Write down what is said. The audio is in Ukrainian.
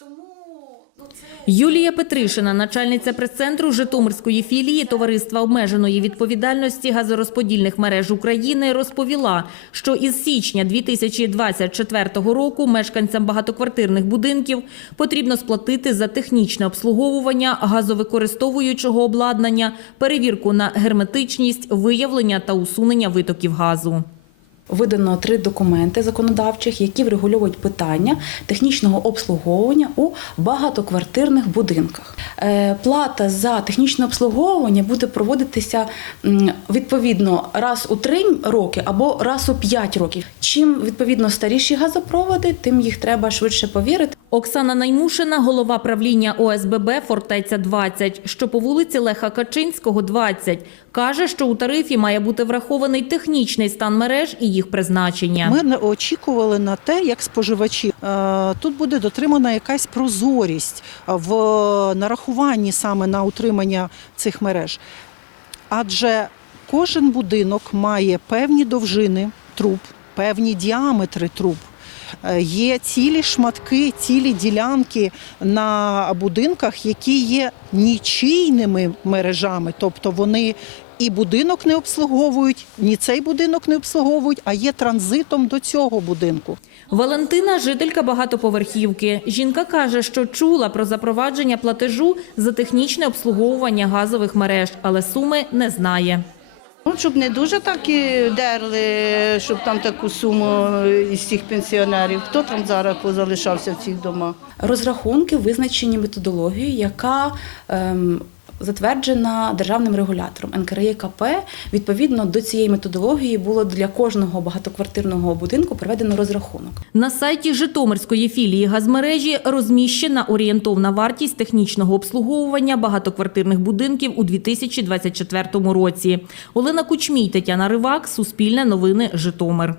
Тому ну Юлія Петришина, начальниця прес-центру Житомирської філії Товариства обмеженої відповідальності газорозподільних мереж України, розповіла, що із січня 2024 року мешканцям багатоквартирних будинків потрібно сплатити за технічне обслуговування газовикористовуючого обладнання, перевірку на герметичність, виявлення та усунення витоків газу. Видано три документи законодавчих, які врегульовують питання технічного обслуговування у багатоквартирних будинках. Е, Плата за технічне обслуговування буде проводитися відповідно раз у три роки або раз у п'ять років. Чим відповідно старіші газопроводи, тим їх треба швидше повірити. Оксана Наймушина, голова правління ОСББ «Фортеця 20», що по вулиці Леха Качинського, 20, каже, що у тарифі має бути врахований технічний стан мереж і їх призначення. Ми не очікували на те, як споживачі Е, тут буде дотримана якась прозорість в нарахуванні саме на утримання цих мереж. Адже кожен будинок має певні довжини труб, певні діаметри труб. Е, Є цілі шматки, цілі ділянки на будинках, які є нічийними мережами, тобто вони і будинок не обслуговують, ні цей будинок не обслуговують, а є транзитом до цього будинку. Валентина – жителька багатоповерхівки. Жінка каже, що чула про запровадження платежу за технічне обслуговування газових мереж, але суми не знає. Ну, щоб не дуже так і дерли, щоб там таку суму із цих пенсіонерів. Хто там зараз позалишався в цих домах? Розрахунки визначені методологією, яка ем, затверджена державним регулятором НКРЄКП. Відповідно до цієї методології було для кожного багатоквартирного будинку проведено розрахунок. На сайті Житомирської філії газмережі розміщена орієнтовна вартість технічного обслуговування багатоквартирних будинків у 2024 році. Олена Кучмій, Тетяна Ривак, Суспільне новини, Житомир.